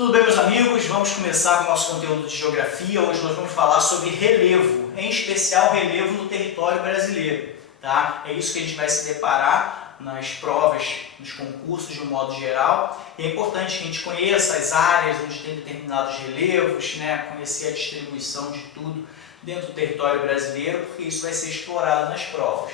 Tudo bem, meus amigos? Vamos começar com o nosso conteúdo de geografia. Hoje nós vamos falar sobre relevo, em especial relevo no território brasileiro. Tá? É isso que a gente vai se deparar nas provas, nos concursos de um modo geral. E é importante que a gente conheça as áreas onde tem determinados relevos, né? Conhecer a distribuição de tudo dentro do território brasileiro, porque isso vai ser explorado nas provas.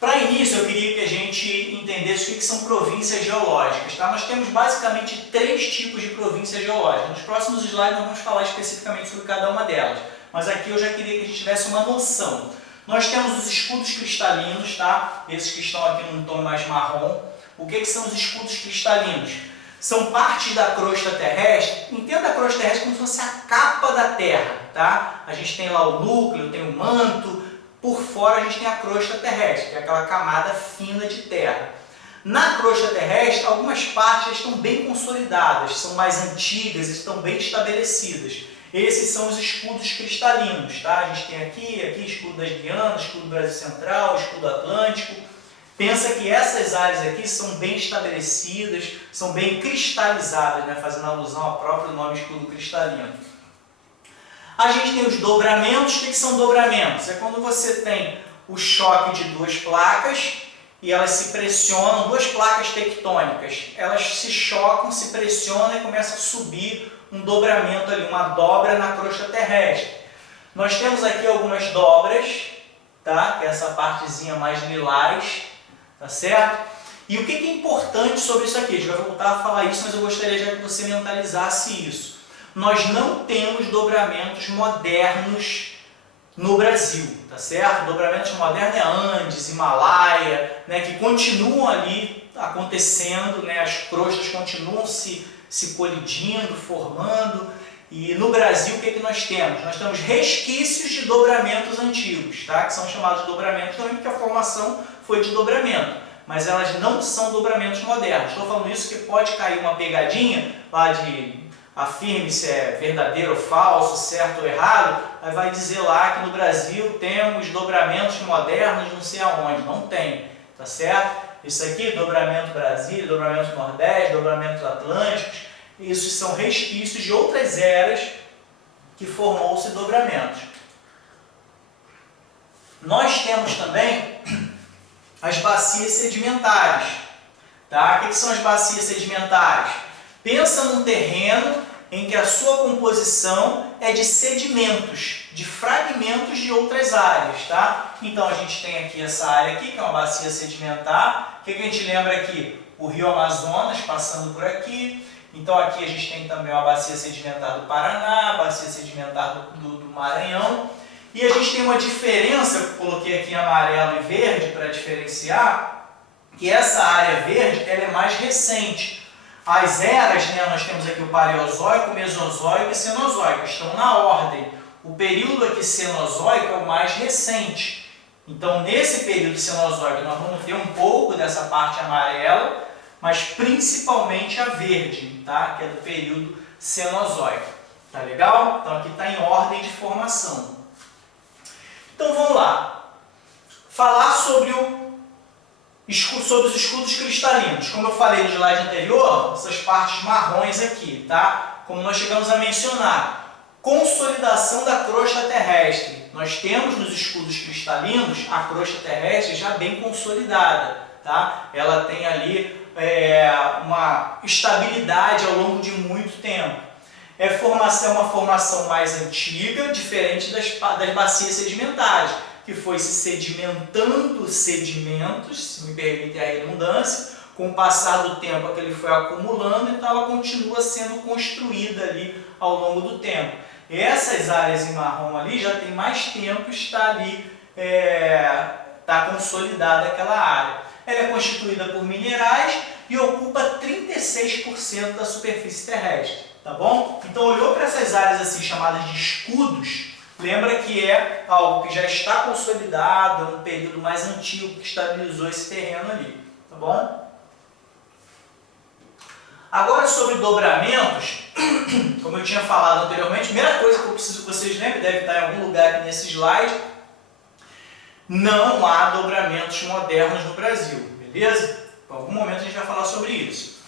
Para início, eu queria que a gente entendesse o que são províncias geológicas. Tá? Nós temos basicamente 3 tipos de províncias geológicas. Nos próximos slides nós vamos falar especificamente sobre cada uma delas. Mas aqui eu já queria que a gente tivesse uma noção. Nós temos os escudos cristalinos, tá? Esses que estão aqui num tom mais marrom. O que são os escudos cristalinos? São partes da crosta terrestre. Entenda a crosta terrestre como se fosse a capa da Terra. Tá? A gente tem lá o núcleo, tem o manto. Por fora a gente tem a crosta terrestre, que é aquela camada fina de terra. Na crosta terrestre, algumas partes estão bem consolidadas, são mais antigas, estão bem estabelecidas. Esses são os escudos cristalinos. Tá? A gente tem aqui escudo das Guianas, escudo do Brasil Central, escudo Atlântico. Pensa que essas áreas aqui são bem estabelecidas, são bem cristalizadas, né? Fazendo alusão ao próprio nome escudo cristalino. A gente tem os dobramentos. O que são dobramentos? É quando você tem o choque de duas placas e elas se pressionam, duas placas tectônicas, elas se chocam, se pressionam e começa a subir um dobramento ali, uma dobra na crosta terrestre. Nós temos aqui algumas dobras, tá? Que é essa partezinha mais lilás, tá certo? E o que é importante sobre isso aqui? A gente vai voltar a falar isso, mas eu gostaria já que você mentalizasse isso. Nós não temos dobramentos modernos no Brasil, tá certo? Dobramentos modernos é Andes, Himalaia, né, que continuam ali acontecendo, né, as crostas continuam se colidindo, formando. E no Brasil o que nós temos? Nós temos resquícios de dobramentos antigos, tá? Que são chamados de dobramentos também porque a formação foi de dobramento, mas elas não são dobramentos modernos. Estou falando isso porque pode cair uma pegadinha lá de afirme se é verdadeiro ou falso, certo ou errado, aí vai dizer lá que no Brasil temos dobramentos modernos não sei aonde. Não tem, tá certo? Isso aqui, dobramento Brasília, dobramento Nordeste, dobramentos Atlânticos, isso são resquícios de outras eras que formou-se dobramentos. Nós temos também as bacias sedimentares. Tá? O que são as bacias sedimentares? Pensa num terreno em que a sua composição é de sedimentos, de fragmentos de outras áreas. Tá? Então a gente tem aqui essa área aqui, que é uma bacia sedimentar. O que a gente lembra aqui? O rio Amazonas passando por aqui. Então aqui a gente tem também uma bacia sedimentar do Paraná, bacia sedimentar do Maranhão. E a gente tem uma diferença, eu coloquei aqui em amarelo e verde para diferenciar, que essa área verde ela é mais recente. As eras, né, nós temos aqui o Paleozoico, Mesozoico e Cenozoico, estão na ordem. O período aqui Cenozoico é o mais recente. Então, nesse período Cenozoico, nós vamos ter um pouco dessa parte amarela, mas principalmente a verde, tá? Que é do período Cenozoico. Tá legal? Então, aqui está em ordem de formação. Então, vamos lá. Falar sobre os escudos cristalinos. Como eu falei no slide anterior, essas partes marrons aqui, tá? Como nós chegamos a mencionar, consolidação da crosta terrestre. Nós temos nos escudos cristalinos a crosta terrestre já bem consolidada, tá? Ela tem ali uma estabilidade ao longo de muito tempo. É uma formação mais antiga, diferente das bacias sedimentares, que foi se sedimentando sedimentos, se me permitem a redundância, com o passar do tempo aquele foi acumulando, então ela continua sendo construída ali ao longo do tempo. Essas áreas em marrom ali já tem mais tempo, está ali, está consolidada aquela área. Ela é constituída por minerais e ocupa 36% da superfície terrestre, tá bom? Então olhou para essas áreas assim chamadas de escudos, lembra que é algo que já está consolidado, é um período mais antigo que estabilizou esse terreno ali, tá bom? Agora sobre dobramentos, como eu tinha falado anteriormente, a primeira coisa que eu preciso que vocês lembrem, deve estar em algum lugar aqui nesse slide, não há dobramentos modernos no Brasil, beleza? Em algum momento a gente vai falar sobre isso.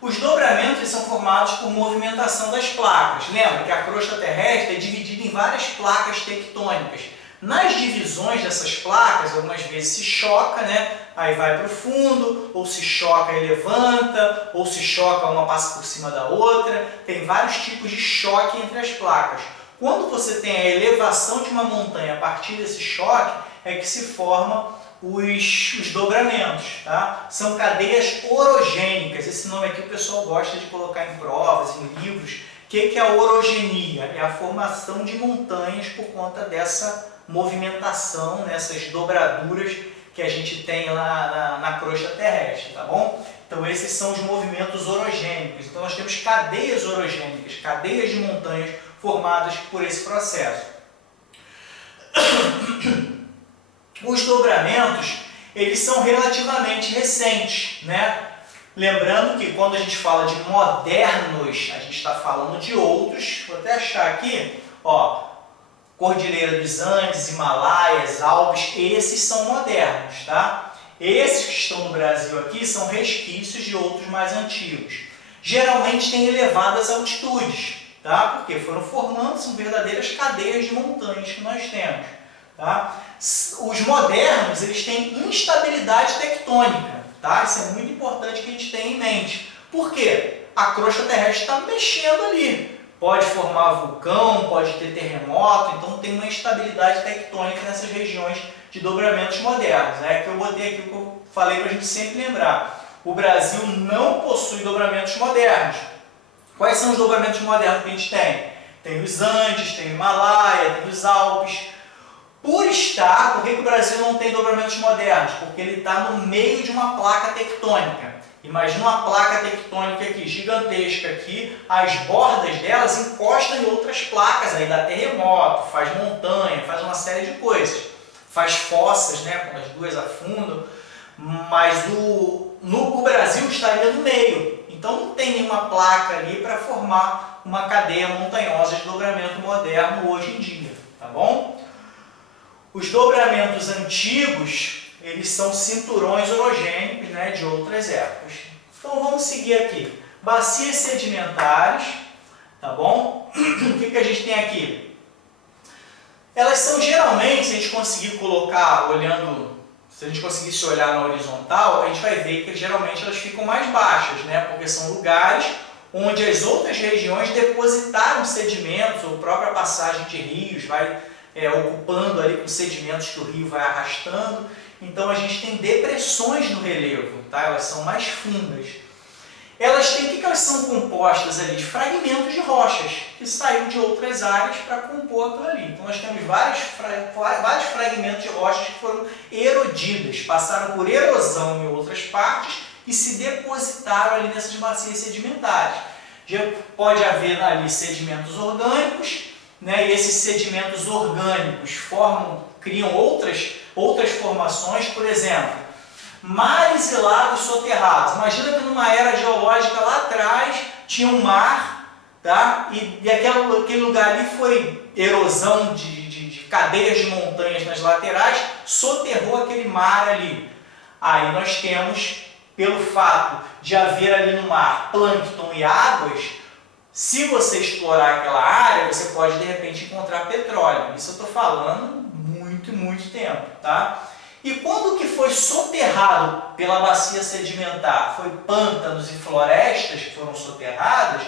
Os dobramentos eles são formados por movimentação das placas. Lembra que a crosta terrestre é dividida em várias placas tectônicas. Nas divisões dessas placas, algumas vezes se choca, né? Aí vai para o fundo, ou se choca e levanta, ou se choca, uma passa por cima da outra. Tem vários tipos de choque entre as placas. Quando você tem a elevação de uma montanha a partir desse choque, é que se forma os dobramentos, tá? São cadeias orogênicas. Esse nome aqui o pessoal gosta de colocar em provas, em livros. O que é a orogenia? É a formação de montanhas por conta dessa movimentação, nessas dobraduras que a gente tem lá na crosta terrestre, tá bom? Então esses são os movimentos orogênicos. Então nós temos cadeias orogênicas, cadeias de montanhas formadas por esse processo. Os dobramentos, eles são relativamente recentes, né? Lembrando que quando a gente fala de modernos, a gente está falando de outros. Vou até achar aqui, ó, Cordilheira dos Andes, Himalaias, Alpes, esses são modernos, tá? Esses que estão no Brasil aqui são resquícios de outros mais antigos. Geralmente têm elevadas altitudes, tá? Porque foram formando, são verdadeiras cadeias de montanhas que nós temos, tá? Os modernos, eles têm instabilidade tectônica, tá? Isso é muito importante que a gente tenha em mente. Por quê? A crosta terrestre está mexendo ali. Pode formar vulcão, pode ter terremoto, então tem uma instabilidade tectônica nessas regiões de dobramentos modernos. É que eu botei aqui o que eu falei para a gente sempre lembrar. O Brasil não possui dobramentos modernos. Quais são os dobramentos modernos que a gente tem? Tem os Andes, tem o Himalaia, tem os Alpes. Por que o Brasil não tem dobramentos modernos? Porque ele está no meio de uma placa tectônica. Imagina uma placa tectônica aqui, gigantesca aqui, as bordas delas encostam em outras placas, aí dá terremoto, faz montanha, faz uma série de coisas. Faz fossas, né, quando as duas afundam, mas o Brasil estaria no meio. Então não tem nenhuma placa ali para formar uma cadeia montanhosa de dobramento moderno hoje em dia, tá bom? Os dobramentos antigos, eles são cinturões orogênicos, né, de outras épocas. Então vamos seguir aqui. Bacias sedimentares, tá bom? O que a gente tem aqui? Elas são geralmente, se a gente conseguir colocar, se a gente conseguisse olhar na horizontal, a gente vai ver que geralmente elas ficam mais baixas, né? Porque são lugares onde as outras regiões depositaram sedimentos, ou própria passagem de rios vai ocupando ali com sedimentos que o rio vai arrastando. Então a gente tem depressões no relevo, tá? Elas são mais fundas. Elas têm, o que elas são compostas ali? De fragmentos de rochas que saíram de outras áreas para compor aquilo ali. Então nós temos vários fragmentos de rochas que foram erodidas, passaram por erosão em outras partes e se depositaram ali nessas bacias sedimentares. Já pode haver ali sedimentos orgânicos, né? E esses sedimentos orgânicos criam outras formações, por exemplo, mares e lagos soterrados. Imagina que numa era geológica lá atrás tinha um mar, tá? E aquele lugar ali foi erosão de cadeias de montanhas nas laterais, soterrou aquele mar ali. Aí nós temos, pelo fato de haver ali no mar plâncton e águas, se você explorar aquela área, você pode de repente encontrar petróleo. Isso eu estou falando muito tempo, tá? E quando que foi soterrado pela bacia sedimentar? Foi pântanos e florestas que foram soterradas.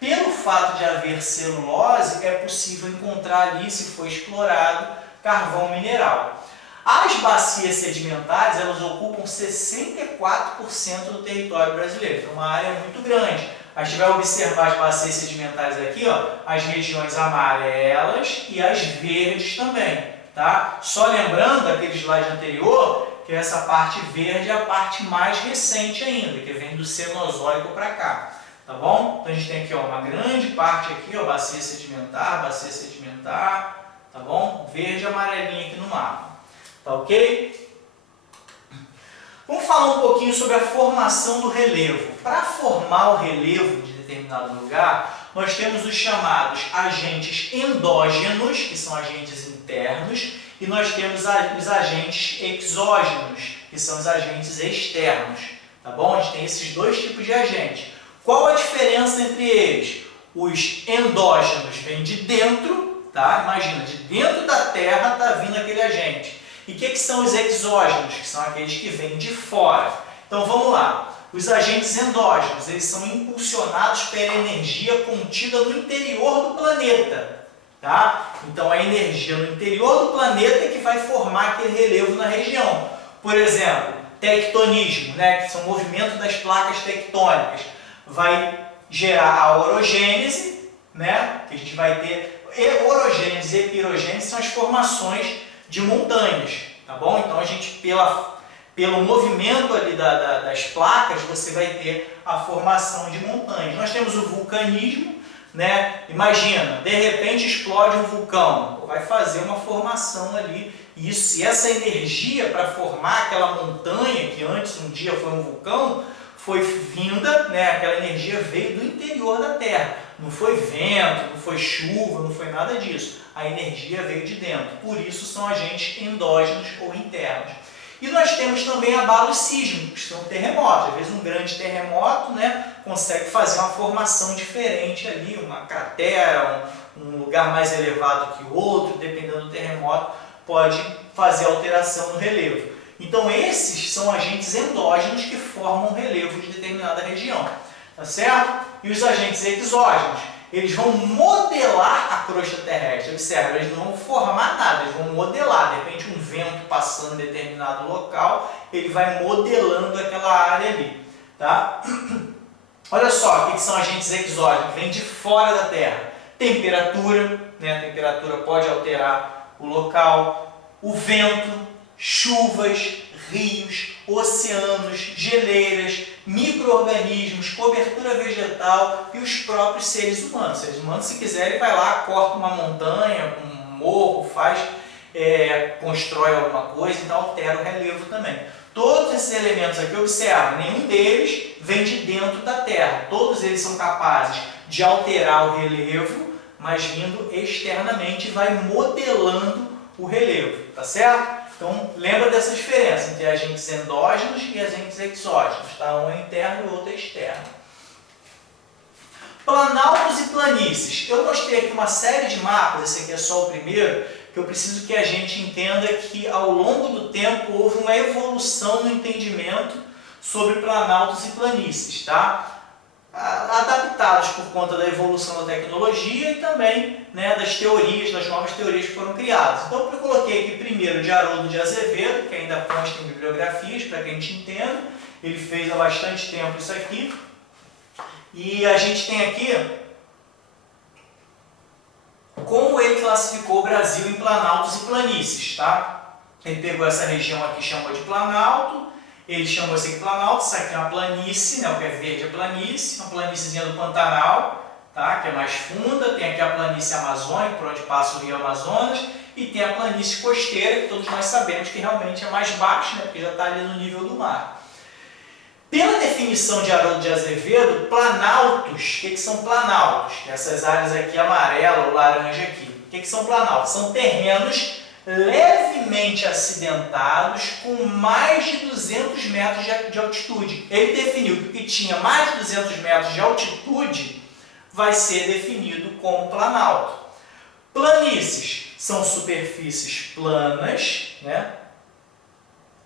Pelo fato de haver celulose, é possível encontrar ali, se for explorado, carvão mineral. As bacias sedimentares, elas ocupam 64% do território brasileiro. Então, uma área muito grande. A gente vai observar as bacias sedimentares aqui, ó, as regiões amarelas e as verdes também. Tá? Só lembrando daquele slide anterior, que essa parte verde é a parte mais recente ainda, que vem do Cenozoico para cá. Tá bom? Então a gente tem aqui, ó, uma grande parte aqui, ó, bacia sedimentar, tá bom? Verde e amarelinho aqui no mapa. Tá ok? Vamos falar um pouquinho sobre a formação do relevo. Para formar o relevo de determinado lugar, nós temos os chamados agentes endógenos, que são agentes internos, e nós temos os agentes exógenos, que são os agentes externos. Tá bom? A gente tem esses dois tipos de agentes. Qual a diferença entre eles? Os endógenos vêm de dentro, tá? Imagina, de dentro da Terra está vindo aquele agente. E o que são os exógenos? Que são aqueles que vêm de fora. Então vamos lá. Os agentes endógenos, eles são impulsionados pela energia contida no interior do planeta. Tá? Então a energia no interior do planeta é que vai formar aquele relevo na região. Por exemplo, tectonismo, né? Que são movimentos das placas tectônicas. Vai gerar a orogênese, né? Que a gente vai ter orogênese e pirogênese, são as formações de montanhas, tá bom? Então a gente, pelo movimento ali das placas, você vai ter a formação de montanhas. Nós temos o vulcanismo, né? Imagina, de repente explode um vulcão, vai fazer uma formação ali, e essa energia para formar aquela montanha, que antes um dia foi um vulcão, foi vinda, né? Aquela energia veio do interior da Terra. Não foi vento, não foi chuva, não foi nada disso. A energia veio de dentro. Por isso são agentes endógenos ou internos. E nós temos também abalos sísmicos, que são terremotos. Às vezes um grande terremoto, né, consegue fazer uma formação diferente ali, uma cratera, um lugar mais elevado que o outro, dependendo do terremoto, pode fazer alteração no relevo. Então esses são agentes endógenos que formam o relevo de determinada região, tá certo? E os agentes exógenos, eles vão modelar a crosta terrestre. Observa, eles não vão formar nada, eles vão modelar. De repente um vento passando em determinado local, ele vai modelando aquela área ali, tá? Olha só, o que são agentes exógenos? Vêm de fora da Terra. Temperatura, né? A temperatura pode alterar o local, o vento, chuvas, rios, oceanos, geleiras, micro-organismos, cobertura vegetal e os próprios seres humanos. Os seres humanos, se quiserem, vai lá, corta uma montanha, um morro, constrói alguma coisa, então altera o relevo também. Todos esses elementos aqui, observa, nenhum deles vem de dentro da Terra. Todos eles são capazes de alterar o relevo, mas vindo externamente vai modelando o relevo, tá certo? Então, lembra dessa diferença entre agentes endógenos e agentes exógenos, tá? Um é interno e o outro é externo. Planaltos e planícies. Eu mostrei aqui uma série de mapas, esse aqui é só o primeiro, que eu preciso que a gente entenda que ao longo do tempo houve uma evolução no entendimento sobre planaltos e planícies, tá? Adaptados por conta da evolução da tecnologia e também, né, das teorias, das novas teorias que foram criadas. Então eu coloquei aqui primeiro de Haroldo de Azevedo, que ainda consta em bibliografias, para que a gente entenda. Ele fez há bastante tempo isso aqui. E a gente tem aqui como ele classificou o Brasil em planaltos e planícies, tá? Ele pegou essa região aqui e chamou de planalto. Ele chamou isso aqui de planalto, isso aqui é uma planície, né? O que é verde é planície, uma planíciezinha do Pantanal, tá? Que é mais funda, tem aqui a planície amazônica, por onde passa o rio Amazonas, e tem a planície costeira, que todos nós sabemos que realmente é mais baixa, né? Porque já está ali no nível do mar. Pela definição de Haroldo de Azevedo, planaltos, o que são planaltos? Essas áreas aqui amarela ou laranja aqui. O que são planaltos? São terrenos levemente acidentados com mais de 200 metros de altitude. Ele definiu que o que tinha mais de 200 metros de altitude vai ser definido como planalto. Planícies são superfícies planas, né?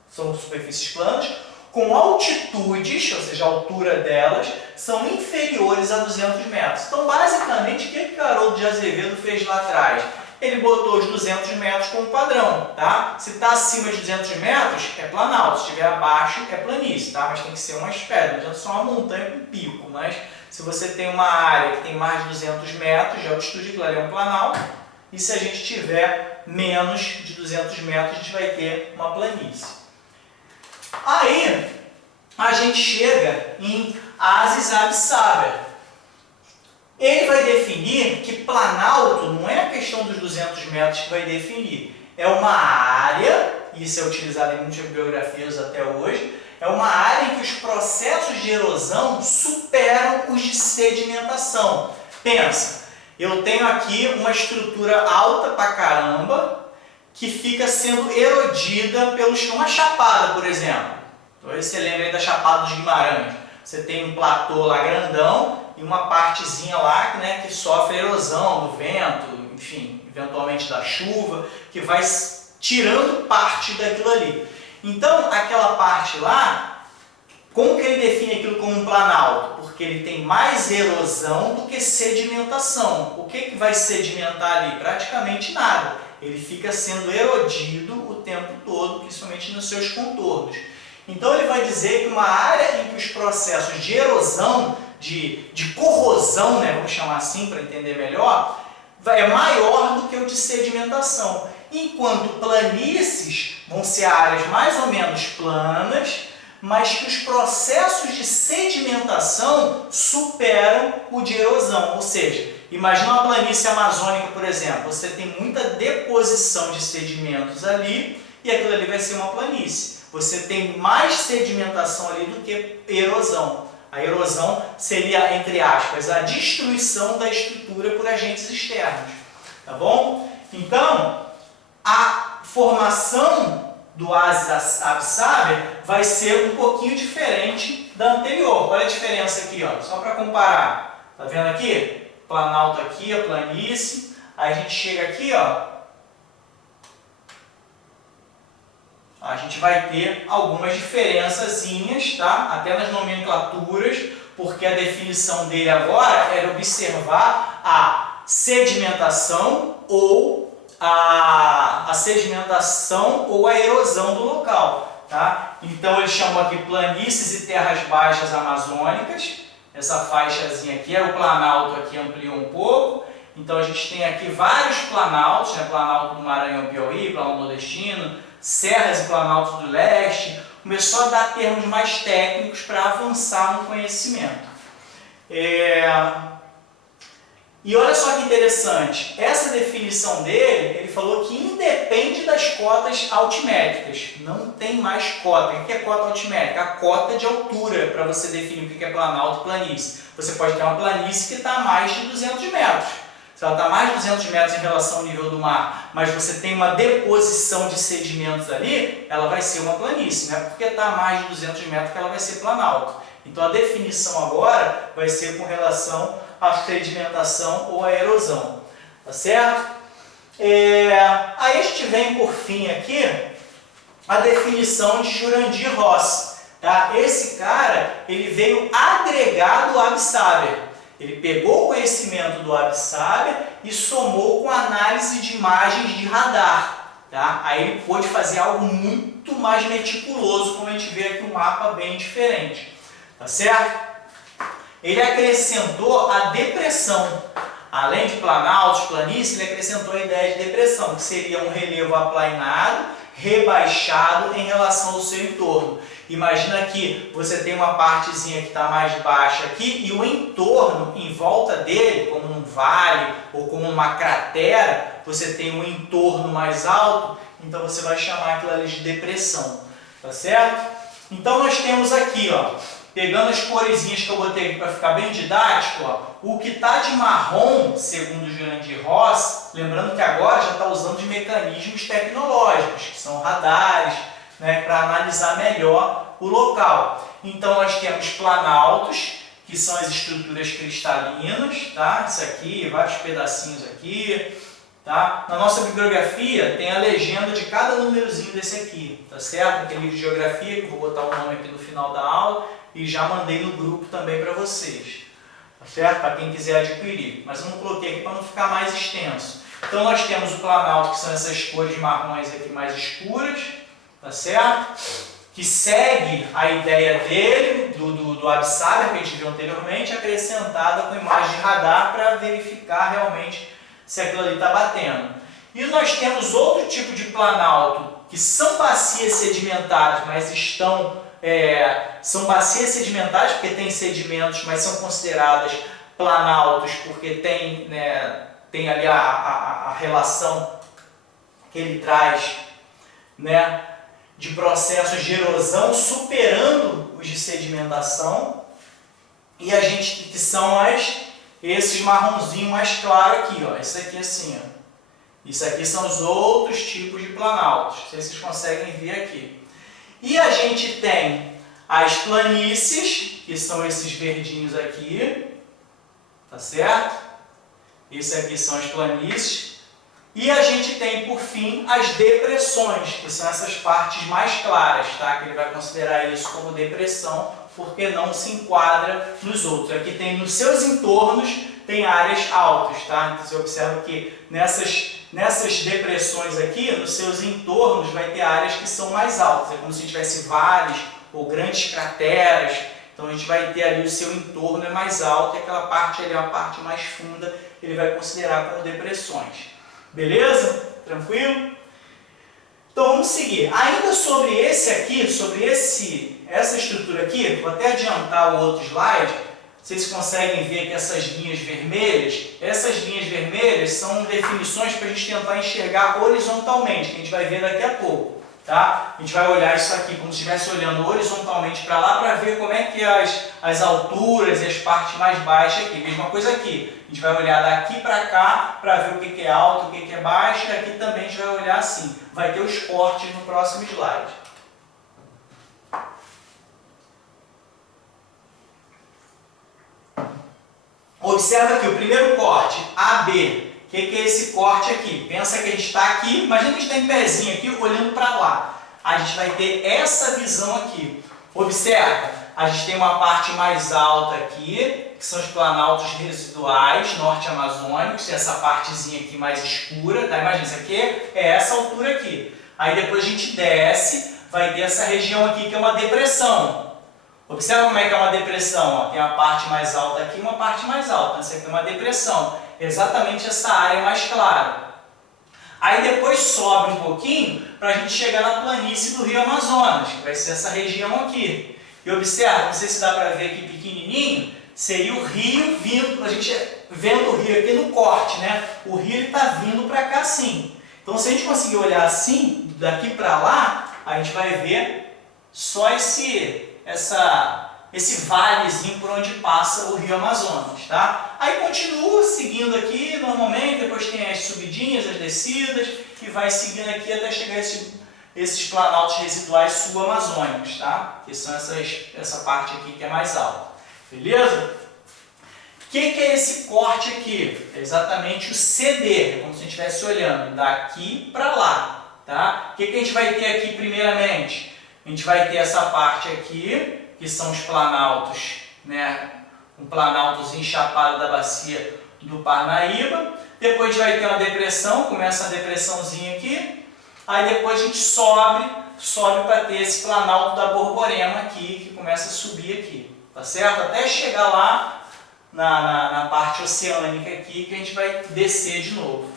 São superfícies planas com altitudes, ou seja, a altura delas, são inferiores a 200 metros. Então, basicamente, o que Haroldo de Azevedo fez lá atrás? Ele botou os 200 metros como padrão, tá? Se está acima de 200 metros, é planalto. Se estiver abaixo, é planície, tá? Mas tem que ser umas pedras, não adianta só uma montanha com pico. Mas se você tem uma área que tem mais de 200 metros de altitude, aquilo ali é um planalto. E se a gente tiver menos de 200 metros, a gente vai ter uma planície. Aí, a gente chega em Aziz Absaber. Ele vai definir que planalto não é a questão dos 200 metros que vai definir. É uma área, isso é utilizado em muitas biografias até hoje, é uma área em que os processos de erosão superam os de sedimentação. Pensa, eu tenho aqui uma estrutura alta pra caramba, que fica sendo erodida pelo chão, uma chapada, por exemplo. Então você lembra aí da Chapada dos Guimarães. Você tem um platô lá grandão e uma partezinha lá, né, que sofre erosão do vento, enfim, eventualmente da chuva, que vai tirando parte daquilo ali. Então, aquela parte lá, como que ele define aquilo como um planalto? Porque ele tem mais erosão do que sedimentação. O que vai sedimentar ali? Praticamente nada. Ele fica sendo erodido o tempo todo, principalmente nos seus contornos. Então ele vai dizer que uma área em que os processos de erosão, de corrosão, né, vamos chamar assim para entender melhor, é maior do que o de sedimentação. Enquanto planícies vão ser áreas mais ou menos planas, mas que os processos de sedimentação superam o de erosão. Ou seja, imagina uma planície amazônica, por exemplo, você tem muita deposição de sedimentos ali e aquilo ali vai ser uma planície. Você tem mais sedimentação ali do que erosão. A erosão seria, entre aspas, a destruição da estrutura por agentes externos. Tá bom? Então, a formação do oásis absáber vai ser um pouquinho diferente da anterior. Olha a diferença aqui, ó, só para comparar. Tá vendo aqui? Planalto aqui, a planície. Aí a gente chega aqui, ó. A gente vai ter algumas diferençazinhas, tá? Até nas nomenclaturas, porque a definição dele agora era observar a sedimentação ou a sedimentação ou a erosão do local, tá? Então ele chamou aqui planícies e terras baixas amazônicas. Essa faixazinha aqui, o planalto aqui ampliou um pouco. Então a gente tem aqui vários planaltos, né? Planalto do Maranhão, Piauí, Planalto Nordestino, serras e planaltos do leste. Começou a dar termos mais técnicos para avançar no conhecimento. E olha só que interessante, essa definição dele, ele falou que independe das cotas altimétricas, não tem mais cota. O que é cota altimétrica? A cota de altura para você definir o que é planalto e planície. Você pode ter uma planície que está a mais de 200 metros. Se ela está a mais de 200 metros em relação ao nível do mar, mas você tem uma deposição de sedimentos ali, ela vai ser uma planície, não é porque está a mais de 200 metros que ela vai ser planalto. Então a definição agora vai ser com relação à sedimentação ou à erosão, tá certo? Aí a gente vem por fim aqui a definição de Jurandir Rossi, tá? Esse cara, ele veio agregar do Absáber. Ele pegou o conhecimento do Absáber e somou com análise de imagens de radar, tá? Aí ele pôde fazer algo muito mais meticuloso, como a gente vê aqui um mapa bem diferente, tá certo? Ele acrescentou a depressão. Além de planaltos, planície, ele acrescentou a ideia de depressão, que seria um relevo aplainado, rebaixado em relação ao seu entorno. Imagina que você tem uma partezinha que está mais baixa aqui e o entorno em volta dele, como num vale ou como uma cratera, você tem um entorno mais alto, então você vai chamar aquilo ali de depressão, tá certo? Então nós temos aqui, ó, pegando as coresinhas que eu botei aqui para ficar bem didático, ó, o que está de marrom, segundo o Jurandir Rossi, lembrando que agora já está usando de mecanismos tecnológicos, que são radares, né, para analisar melhor o local. Então nós temos planaltos, que são as estruturas cristalinas, tá? Isso aqui, vários pedacinhos aqui, tá? Na nossa bibliografia tem a legenda de cada númerozinho desse aqui, tá certo? Tem livro de geografia, que eu vou botar o nome aqui no final da aula, e já mandei no grupo também para vocês, tá certo? Para quem quiser adquirir, mas eu não coloquei aqui para não ficar mais extenso. Então nós temos o planalto, que são essas cores marrons aqui mais escuras, tá certo? Que segue a ideia dele, do Absáber, que a gente viu anteriormente, acrescentada com imagem de radar para verificar realmente se aquilo ali está batendo. E nós temos outro tipo de planalto, que são bacias sedimentares, mas são bacias sedimentares porque têm sedimentos, mas são consideradas planaltos porque tem, né, tem ali a relação que ele traz, né, de processos de erosão superando os de sedimentação, e a gente que são esses marronzinhos mais claros aqui, ó, esse aqui assim, ó. Isso aqui são os outros tipos de planaltos, não sei se vocês conseguem ver aqui. E a gente tem as planícies, que são esses verdinhos aqui, tá certo? Esses aqui são as planícies. E a gente tem, por fim, as depressões, que são essas partes mais claras, tá? Que ele vai considerar isso como depressão, porque não se enquadra nos outros. Aqui tem, nos seus entornos, tem áreas altas, tá? Então você observa que nessas depressões aqui, nos seus entornos, vai ter áreas que são mais altas. É como se tivesse vales ou grandes crateras. Então a gente vai ter ali o seu entorno é mais alto e aquela parte ali é a parte mais funda, ele vai considerar como depressões. Beleza? Tranquilo? Então vamos seguir. Ainda sobre esse aqui, sobre essa estrutura aqui, vou até adiantar o outro slide. Vocês conseguem ver que essas linhas vermelhas são definições para a gente tentar enxergar horizontalmente, que a gente vai ver daqui a pouco. Tá? A gente vai olhar isso aqui como se estivesse olhando horizontalmente para lá para ver como é que as alturas e as partes mais baixas aqui. Mesma coisa aqui. A gente vai olhar daqui para cá para ver o que é alto, o que é baixo. E aqui também a gente vai olhar assim. Vai ter os cortes no próximo slide. Observa aqui o primeiro corte, AB. O que é esse corte aqui? Pensa que a gente está aqui, imagina que a gente está em pezinho aqui, olhando para lá. A gente vai ter essa visão aqui. Observa, a gente tem uma parte mais alta aqui, que são os planaltos residuais norte-amazônicos, essa partezinha aqui mais escura, tá? Imagina, isso aqui é essa altura aqui. Aí depois a gente desce, vai ter essa região aqui que é uma depressão. Observa como é que é uma depressão. Ó. Tem a parte mais alta aqui e uma parte mais alta. Essa aqui é uma depressão. Exatamente essa área mais clara. Aí depois sobe um pouquinho para a gente chegar na planície do Rio Amazonas, que vai ser essa região aqui. E observa, não sei se dá para ver aqui pequenininho, seria o rio vindo, a gente vendo o rio aqui no corte, né? O rio está vindo para cá assim. Então se a gente conseguir olhar assim, daqui para lá, a gente vai ver só esse valezinho por onde passa o Rio Amazonas, tá? Aí continua seguindo aqui, normalmente, depois tem as subidinhas, as descidas, e vai seguindo aqui até chegar esses planaltos residuais sul-amazônicos, tá? Que são essa parte aqui que é mais alta, beleza? O que é esse corte aqui? É exatamente o CD, é como se a gente estivesse olhando daqui para lá, tá? O que a gente vai ter aqui primeiramente? A gente vai ter essa parte aqui, que são os planaltos, né? Um planaltozinho chapado da bacia do Parnaíba. Depois a gente vai ter uma depressão, começa a depressãozinha aqui. Aí depois a gente sobe para ter esse planalto da Borborema aqui, que começa a subir aqui, tá certo? Até chegar lá na parte oceânica aqui, que a gente vai descer de novo.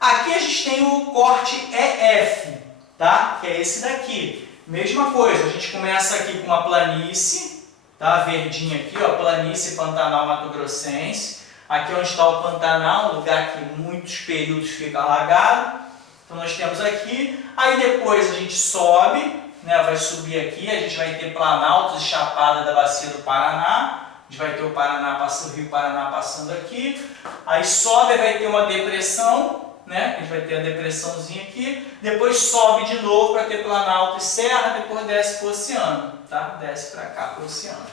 Aqui a gente tem o corte EF, tá? Que é esse daqui. Mesma coisa, a gente começa aqui com uma planície, tá? Verdinha aqui, ó, planície Pantanal Mato Grossense. Aqui onde está o Pantanal, lugar que muitos períodos fica alagado. Então nós temos aqui, aí depois a gente sobe, né? Vai subir aqui, a gente vai ter planaltos e chapada da bacia do Paraná. A gente vai ter o Rio Paraná passando aqui. Aí sobe, vai ter uma depressão. Né? A gente vai ter a depressãozinha aqui, depois sobe de novo para ter planalto e serra, depois desce para o oceano, tá? Desce para cá para o oceano.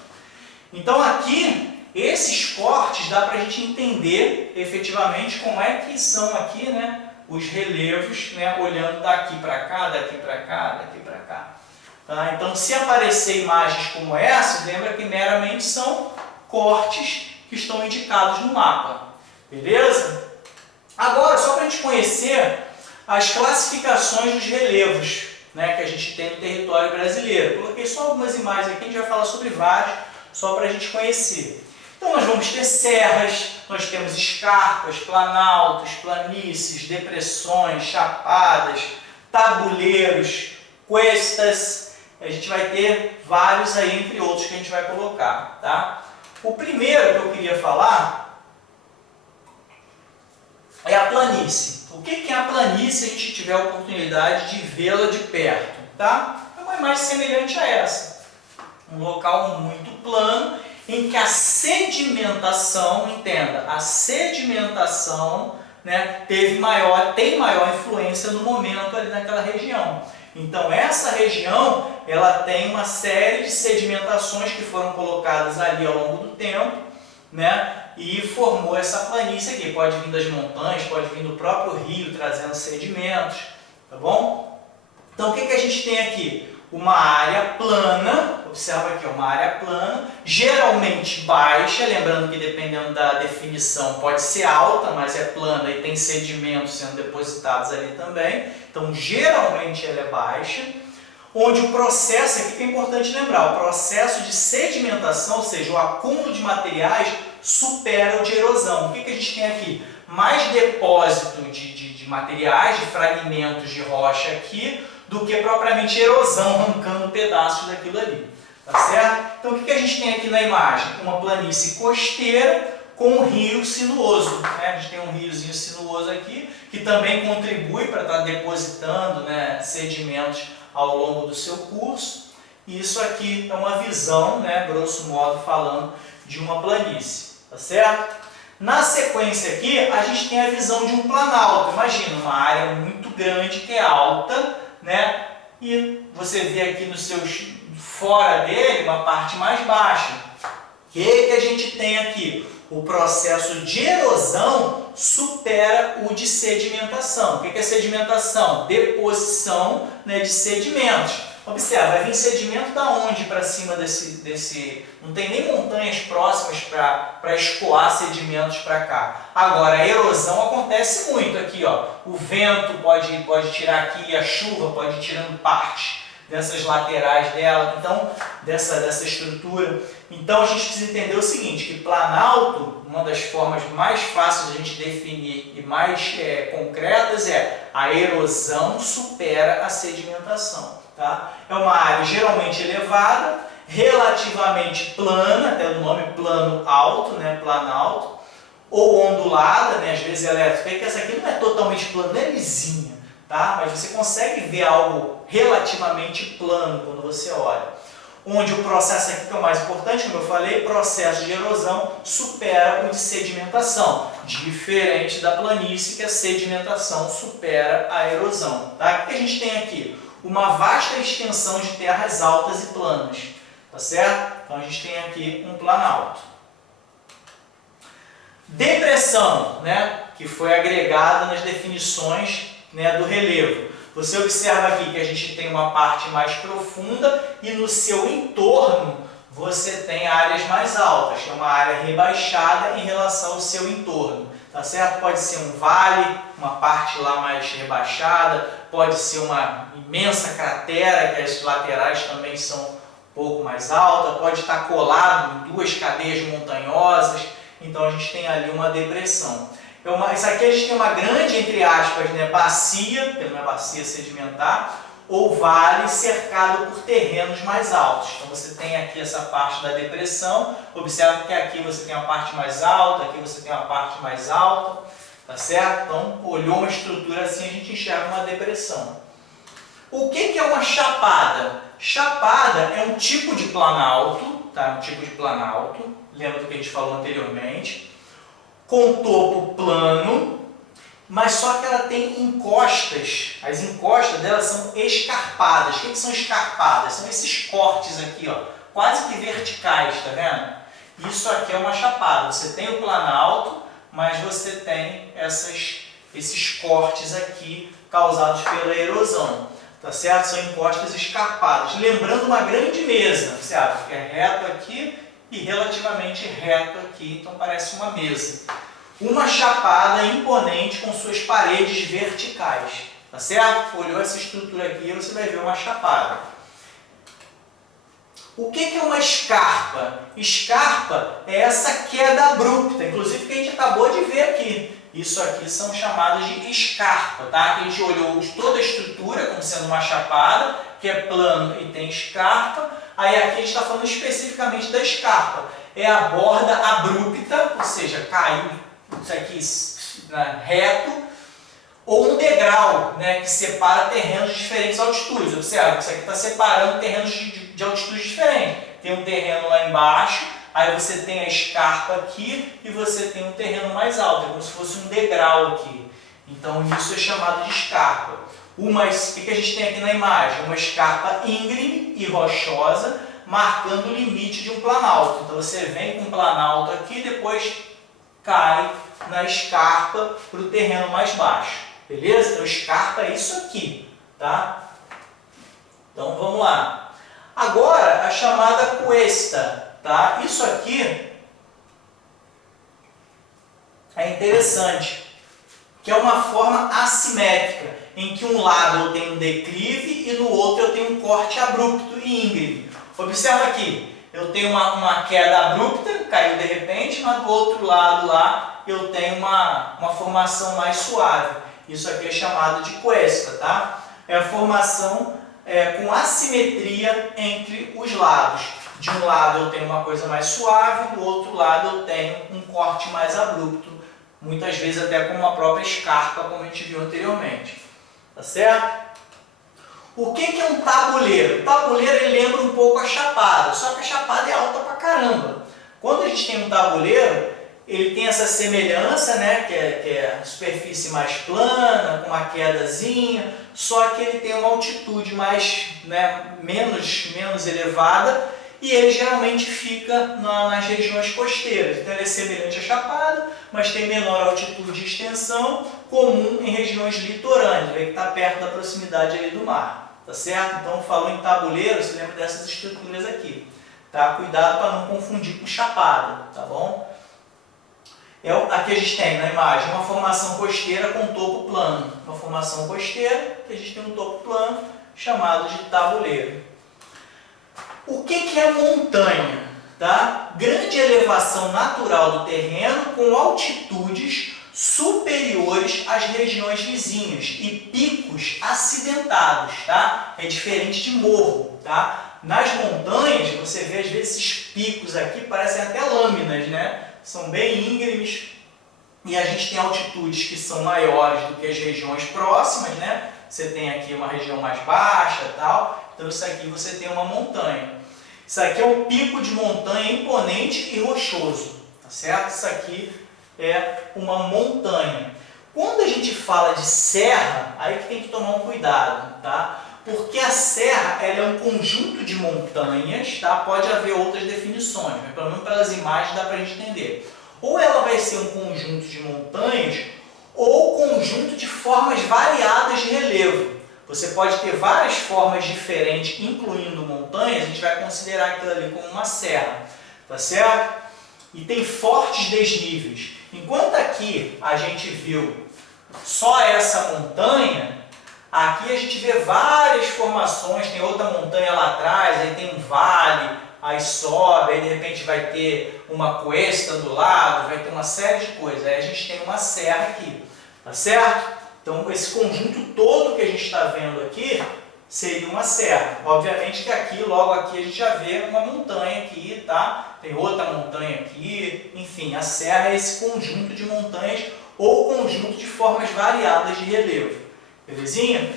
Então aqui, esses cortes dá para a gente entender efetivamente como é que são aqui, né, os relevos, né, olhando daqui para cá, daqui para cá, daqui para cá. Tá? Então se aparecer imagens como essa, lembra que meramente são cortes que estão indicados no mapa, beleza? Agora, só para a gente conhecer as classificações dos relevos, né, que a gente tem no território brasileiro. Coloquei só algumas imagens aqui, a gente vai falar sobre vários, só para a gente conhecer. Então nós vamos ter serras, nós temos escarpas, planaltos, planícies, depressões, chapadas, tabuleiros, cuestas. A gente vai ter vários aí, entre outros, que a gente vai colocar. Tá? O primeiro que eu queria falar é a planície. O que é a planície se a gente tiver a oportunidade de vê-la de perto? Tá? É uma imagem semelhante a essa. Um local muito plano em que a sedimentação, entenda, a sedimentação, né, tem maior influência no momento ali naquela região. Então essa região ela tem uma série de sedimentações que foram colocadas ali ao longo do tempo, né? E formou essa planície aqui. Pode vir das montanhas, pode vir do próprio rio trazendo sedimentos, tá bom? Então o que a gente tem aqui? Uma área plana, observa aqui, uma área plana, geralmente baixa, lembrando que dependendo da definição pode ser alta, mas é plana e tem sedimentos sendo depositados ali também, então geralmente ela é baixa, onde o processo, aqui que é importante lembrar, o processo de sedimentação, ou seja, o acúmulo de materiais, supera o de erosão. O que a gente tem aqui? Mais depósito de materiais, de fragmentos de rocha aqui, do que propriamente erosão arrancando pedaços daquilo ali, tá certo? Então o que a gente tem aqui na imagem? Uma planície costeira com um rio sinuoso, né? A gente tem um riozinho sinuoso aqui, que também contribui para estar depositando, né, sedimentos ao longo do seu curso. E isso aqui é uma visão, né, grosso modo falando, de uma planície, tá certo? Na sequência aqui, a gente tem a visão de um planalto. Imagina uma área muito grande que é alta, né? E você vê aqui nos seus fora dele uma parte mais baixa. O que a gente tem aqui? O processo de erosão supera o de sedimentação. O que é sedimentação? Deposição, né, de sedimentos. Observa, vai vir sedimento da onde para cima desse... Não tem nem montanhas próximas para escoar sedimentos para cá. Agora, a erosão acontece muito aqui, ó. O vento pode tirar aqui, a chuva pode ir tirando parte dessas laterais dela, então, dessa estrutura. Então, a gente precisa entender o seguinte, que planalto, uma das formas mais fáceis de a gente definir e mais concretas é a erosão supera a sedimentação. Tá? É uma área geralmente elevada, relativamente plana, até o nome plano alto, né? Planalto, ou ondulada, né? Às vezes ela que essa aqui não é totalmente plana, é lisinha, tá? Mas você consegue ver algo relativamente plano quando você olha. Onde o processo aqui que é o mais importante, como eu falei, processo de erosão supera o de sedimentação, diferente da planície que a sedimentação supera a erosão. Tá? O que a gente tem aqui? Uma vasta extensão de terras altas e planas, tá certo? Então a gente tem aqui um planalto. Depressão, né, que foi agregada nas definições, né, do relevo. Você observa aqui que a gente tem uma parte mais profunda e no seu entorno você tem áreas mais altas, que é uma área rebaixada em relação ao seu entorno. Tá certo? Pode ser um vale, uma parte lá mais rebaixada, pode ser uma imensa cratera, que as laterais também são um pouco mais altas, pode estar colado em duas cadeias montanhosas, então a gente tem ali uma depressão. Isso aqui a gente tem uma grande, entre aspas, né, bacia, que não é bacia sedimentar, ou vale cercado por terrenos mais altos. Então você tem aqui essa parte da depressão, observa que aqui você tem uma parte mais alta, aqui você tem uma parte mais alta, tá certo? Então, olhou uma estrutura assim, a gente enxerga uma depressão. O que é uma chapada? Chapada é um tipo de planalto, tá? Um tipo de planalto, lembra do que a gente falou anteriormente, com topo plano, mas só que ela tem encostas. As encostas dela são escarpadas. O que são escarpadas? São esses cortes aqui, ó, quase que verticais, tá vendo? Isso aqui é uma chapada. Você tem o planalto, mas você tem esses cortes aqui causados pela erosão, tá certo? São encostas escarpadas. Lembrando uma grande mesa, certo? Que é reto aqui e relativamente reto aqui, então parece uma mesa. Uma chapada imponente com suas paredes verticais, tá certo? Olhou essa estrutura aqui e você vai ver uma chapada. O que é uma escarpa? Escarpa é essa queda abrupta, inclusive que a gente acabou de ver aqui. Isso aqui são chamadas de escarpa, tá? A gente olhou toda a estrutura como sendo uma chapada, que é plano e tem escarpa. Aí aqui a gente está falando especificamente da escarpa. É a borda abrupta, ou seja, caiu isso aqui, né, reto, ou um degrau, né, que separa terrenos de diferentes altitudes. Observa, isso aqui está separando terrenos de altitudes diferentes. Tem um terreno lá embaixo, aí você tem a escarpa aqui e você tem um terreno mais alto, é como se fosse um degrau aqui. Então isso é chamado de escarpa. O que a gente tem aqui na imagem? Uma escarpa íngreme e rochosa, marcando o limite de um planalto. Então você vem com um planalto aqui e depois cai na escarpa para o terreno mais baixo. Beleza? Então escarpa é isso aqui, tá? Então vamos lá. Agora a chamada cuesta, tá? Isso aqui é interessante, que é uma forma assimétrica, em que um lado eu tenho um declive e no outro eu tenho um corte abrupto e íngreme. Observa aqui, eu tenho uma queda abrupta, caiu de repente, mas do outro lado lá eu tenho uma formação mais suave. Isso aqui é chamado de cuesta, tá? É a formação com assimetria entre os lados. De um lado eu tenho uma coisa mais suave, do outro lado eu tenho um corte mais abrupto, muitas vezes até com uma própria escarpa, como a gente viu anteriormente. Tá certo? O que é um tabuleiro? O tabuleiro ele lembra um pouco a chapada, só que a chapada é alta pra caramba. Quando a gente tem um tabuleiro, ele tem essa semelhança, né, que é a superfície mais plana, com uma quedazinha, só que ele tem uma altitude mais, né, menos elevada, e ele geralmente fica nas regiões costeiras. Então ele é semelhante à chapada, mas tem menor altitude e extensão, comum em regiões litorâneas, que está perto da proximidade ali do mar. Tá certo? Então falou em tabuleiro, você lembra dessas estruturas aqui. Tá? Cuidado para não confundir com chapada, tá bom? Aqui a gente tem na imagem uma formação costeira com topo plano. Uma formação costeira, que a gente tem um topo plano, chamado de tabuleiro. O que é montanha? Tá? Grande elevação natural do terreno com altitudes superiores às regiões vizinhas e picos acidentados. Tá? É diferente de morro. Tá? Nas montanhas, você vê às vezes esses picos aqui, parecem até lâminas, né? São bem íngremes e a gente tem altitudes que são maiores do que as regiões próximas, né? Você tem aqui uma região mais baixa e tal, então isso aqui você tem uma montanha. Isso aqui é um pico de montanha imponente e rochoso, tá certo? Isso aqui é uma montanha. Quando a gente fala de serra, aí que tem que tomar um cuidado, tá? Porque a serra ela é um conjunto de montanhas, tá? Pode haver outras definições, mas pelo menos pelas imagens dá para a gente entender. Ou ela vai ser um conjunto de montanhas, ou conjunto de formas variadas de relevo. Você pode ter várias formas diferentes, incluindo montanhas, a gente vai considerar aquilo ali como uma serra, tá certo? E tem fortes desníveis. Enquanto aqui a gente viu só essa montanha, aqui a gente vê várias formações, tem outra montanha lá atrás, aí tem um vale, aí sobe, aí de repente vai ter uma cuesta do lado, vai ter uma série de coisas. Aí a gente tem uma serra aqui, tá certo? Então esse conjunto todo que a gente está vendo aqui seria uma serra. Obviamente que aqui, logo aqui, a gente já vê uma montanha aqui, tá? Tem outra montanha aqui, enfim, a serra é esse conjunto de montanhas ou conjunto de formas variadas de relevo. Belezinha?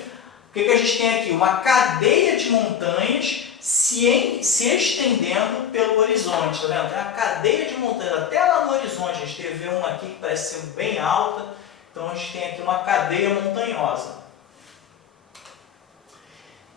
O que a gente tem aqui? Uma cadeia de montanhas se estendendo pelo horizonte, tá vendo? Tem uma cadeia de montanhas até lá no horizonte. A gente teve uma aqui que parece ser bem alta, então a gente tem aqui uma cadeia montanhosa.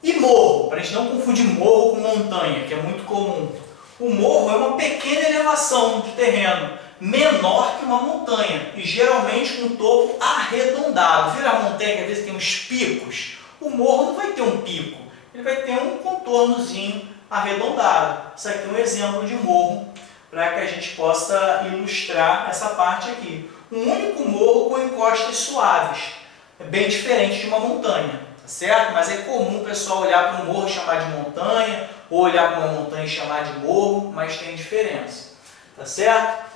E morro, para a gente não confundir morro com montanha, que é muito comum. O morro é uma pequena elevação de terreno, menor que uma montanha, e geralmente com um topo arredondado. Vira a montanha que às vezes tem uns picos? O morro não vai ter um pico, ele vai ter um contornozinho arredondado. Isso aqui é um exemplo de morro, para que a gente possa ilustrar essa parte aqui. Um único morro com encostas suaves, é bem diferente de uma montanha, tá certo? Mas é comum o pessoal olhar para um morro e chamar de montanha, ou olhar para uma montanha e chamar de morro, mas tem diferença, tá certo?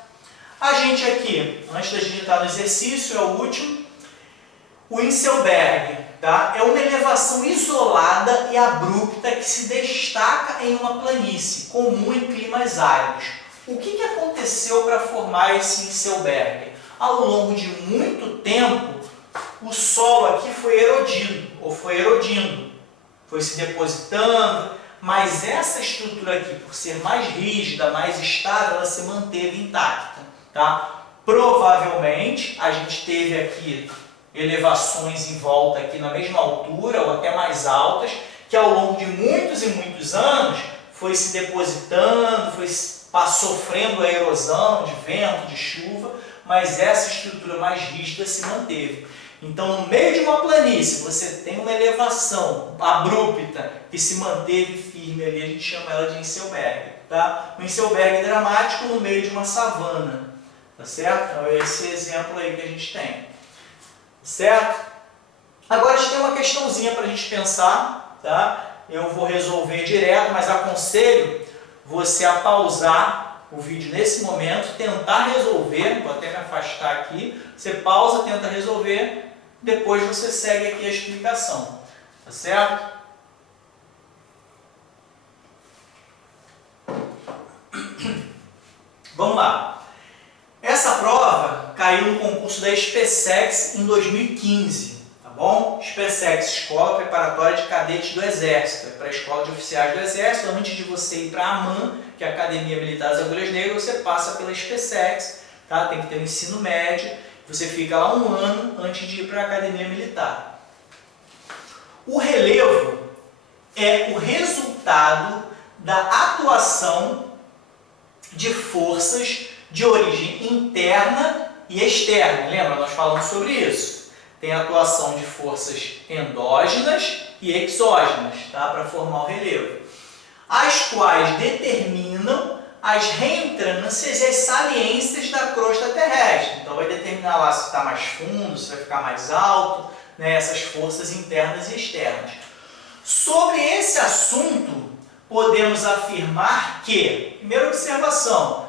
A gente aqui, antes da gente entrar no exercício, é o último, o Inselberg, tá? É uma elevação isolada e abrupta que se destaca em uma planície, comum em climas áridos. O que aconteceu para formar esse Inselberg? Ao longo de muito tempo, o solo aqui foi erodido, ou foi erodindo, foi se depositando, mas essa estrutura aqui, por ser mais rígida, mais estável, ela se manteve intacta. Tá? Provavelmente a gente teve aqui elevações em volta aqui na mesma altura ou até mais altas, que ao longo de muitos e muitos anos foi se depositando, sofrendo a erosão de vento, de chuva, mas essa estrutura mais rígida se manteve. Então, no meio de uma planície, você tem uma elevação abrupta que se manteve firme ali, a gente chama ela de Inselberg. Tá? Um Inselberg dramático no meio de uma savana. Tá certo? Então, é esse exemplo aí que a gente tem. Certo? Agora, a gente tem uma questãozinha para a gente pensar. Tá? Eu vou resolver direto, mas aconselho você a pausar o vídeo nesse momento, tentar resolver. Vou até me afastar aqui. Você pausa, tenta resolver. Depois você segue aqui a explicação, tá certo? Vamos lá. Essa prova caiu no concurso da SpaceX em 2015, tá bom? SpaceX, Escola Preparatória de Cadetes do Exército, é para a Escola de Oficiais do Exército. Antes de você ir para a AMAN, que é a Academia Militar das Agulhas Negras, você passa pela SpaceX, tá? Tem que ter um ensino médio. Você fica lá 1 ano antes de ir para a Academia Militar. O relevo é o resultado da atuação de forças de origem interna e externa. Lembra? Nós falamos sobre isso. Tem a atuação de forças endógenas e exógenas, tá? Para formar o relevo, as quais determinam as reentrâncias e as saliências da crosta terrestre. Então vai determinar lá se está mais fundo, se vai ficar mais alto, né, essas forças internas e externas. Sobre esse assunto, podemos afirmar que, primeira observação,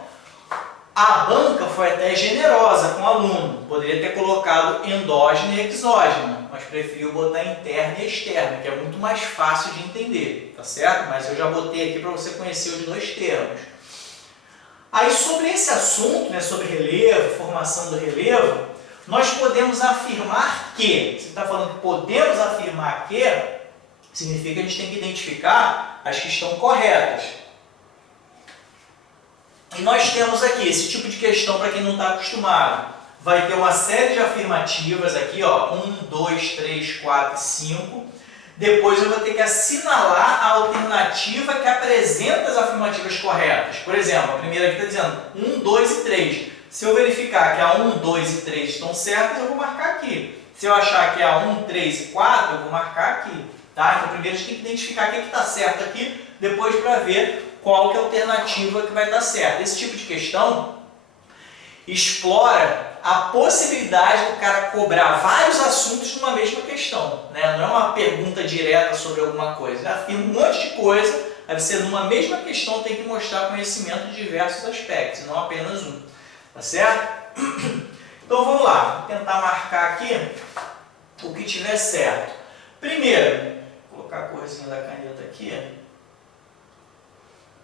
a banca foi até generosa com o aluno. Poderia ter colocado endógena e exógena, mas preferiu botar interna e externa, que é muito mais fácil de entender, tá certo? Mas eu já botei aqui para você conhecer os dois termos. Aí, sobre esse assunto, né, sobre relevo, formação do relevo, nós podemos afirmar que, você está falando que podemos afirmar que, significa que a gente tem que identificar as que estão corretas. E nós temos aqui esse tipo de questão para quem não está acostumado. Vai ter uma série de afirmativas aqui, ó, 1, 2, 3, 4 e 5. Depois eu vou ter que assinalar a alternativa que apresenta as afirmativas corretas. Por exemplo, a primeira aqui está dizendo 1, 2 e 3. Se eu verificar que a 1, 2 e 3 estão certas, eu vou marcar aqui. Se eu achar que a 1, 3 e 4, eu vou marcar aqui. Tá? Então primeiro a gente tem que identificar o que está certo aqui, depois para ver qual que é a alternativa que vai estar certa. Esse tipo de questão explora a possibilidade do cara cobrar vários assuntos numa mesma questão, né? Não é uma pergunta direta sobre alguma coisa. Ele afirma um monte de coisa, aí você numa mesma questão tem que mostrar conhecimento de diversos aspectos, não apenas um. Tá certo? Então vamos lá, vou tentar marcar aqui o que tiver certo. Primeiro, vou colocar a corzinha da caneta aqui.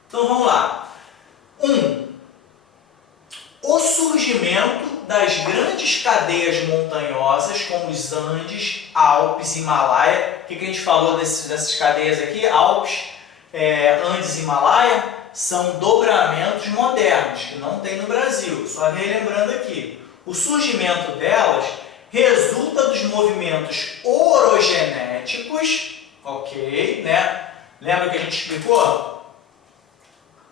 Então vamos lá. 1. O surgimento das grandes cadeias montanhosas, como os Andes, Alpes e Himalaia. O que a gente falou dessas cadeias aqui? Alpes, Andes e Himalaia são dobramentos modernos, que não tem no Brasil. Só relembrando aqui, o surgimento delas resulta dos movimentos orogenéticos, ok, né? Lembra que a gente explicou?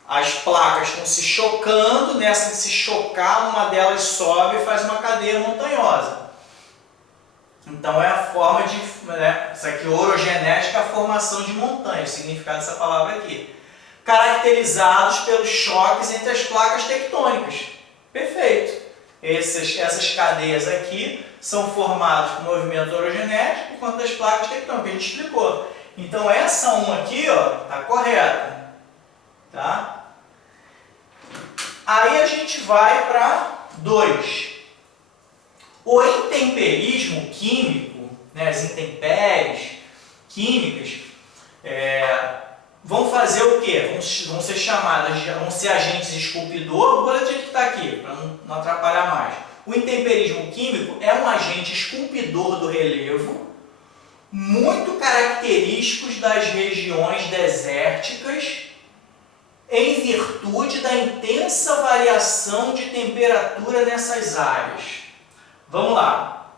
As placas estão se chocando, nessa de se chocar, uma delas sobe e faz uma cadeia montanhosa. Então é a forma de, né, isso aqui, orogenética, a formação de montanhas, o significado dessa palavra aqui. Caracterizados pelos choques entre as placas tectônicas. Perfeito. Essas cadeias aqui são formadas por movimento orogenético, enquanto as placas tectônicas, a gente explicou. Então essa 1 aqui, ó, está correta. Tá? Aí a gente vai para 2. O intemperismo químico, né, as intempéries químicas, vão fazer o quê? Vão ser chamadas, vão ser agentes esculpidor. Vou ler do jeito que está aqui, para não atrapalhar mais. O intemperismo químico é um agente esculpidor do relevo, muito característicos das regiões desérticas, em virtude da intensa variação de temperatura nessas áreas. Vamos lá.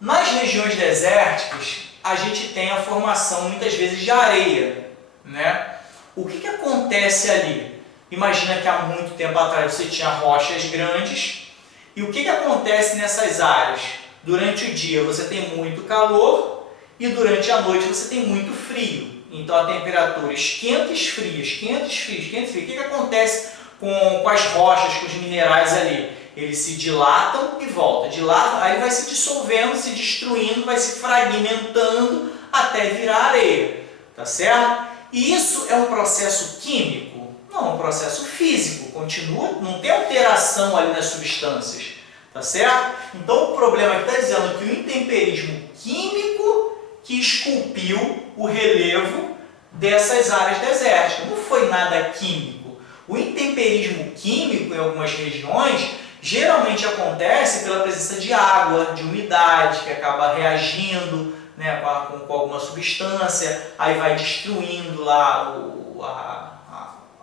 Nas regiões desérticas, a gente tem a formação muitas vezes de areia, né? O que acontece ali? Imagina que há muito tempo atrás você tinha rochas grandes, e o que acontece nessas áreas? Durante o dia você tem muito calor e durante a noite você tem muito frio. Então a temperatura esquenta e esfria, esquenta e esfria, esquenta e esfria. O que acontece com as rochas, com os minerais ali? Eles se dilatam e voltam. Dilatam, aí vai se dissolvendo, se destruindo, vai se fragmentando até virar areia. Tá certo? E isso é um processo químico? Não, é um processo físico. Continua, não tem alteração ali nas substâncias. Tá certo? Então o problema aqui está dizendo que o intemperismo químico que esculpiu o relevo dessas áreas desérticas. Não foi nada químico. O intemperismo químico em algumas regiões geralmente acontece pela presença de água, de umidade, que acaba reagindo, né, com alguma substância, aí vai destruindo lá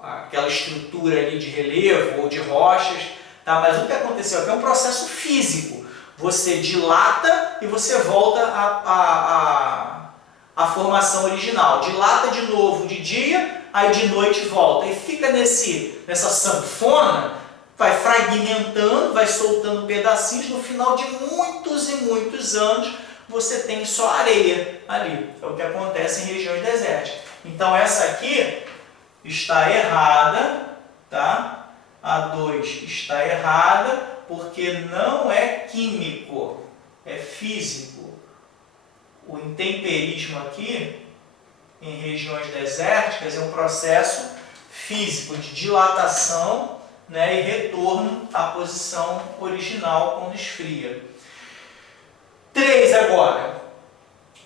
aquela estrutura ali de relevo ou de rochas. Tá? Mas o que aconteceu aqui é um processo físico. Você dilata e você volta à formação original. Dilata de novo de dia, aí de noite volta. E fica nessa sanfona, vai fragmentando, vai soltando pedacinhos. No final de muitos e muitos anos, você tem só areia ali. É o que acontece em regiões desérticas. Então essa aqui está errada, tá? A 2 está errada porque não é químico, é físico. O intemperismo aqui, em regiões desérticas, é um processo físico de dilatação, né, e retorno à posição original quando esfria. 3 agora.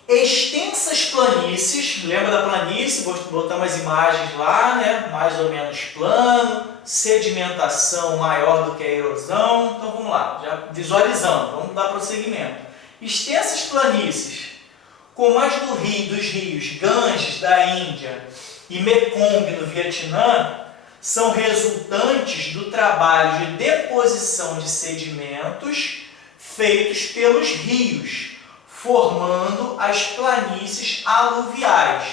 Extensas planícies, lembra da planície? Botamos as imagens lá, né? Mais ou menos plano, sedimentação maior do que a erosão. Então vamos lá, já visualizando, vamos dar prosseguimento. Extensas planícies, como as dos rios Ganges da Índia e Mekong no Vietnã, são resultantes do trabalho de deposição de sedimentos feitos pelos rios, formando as planícies aluviais.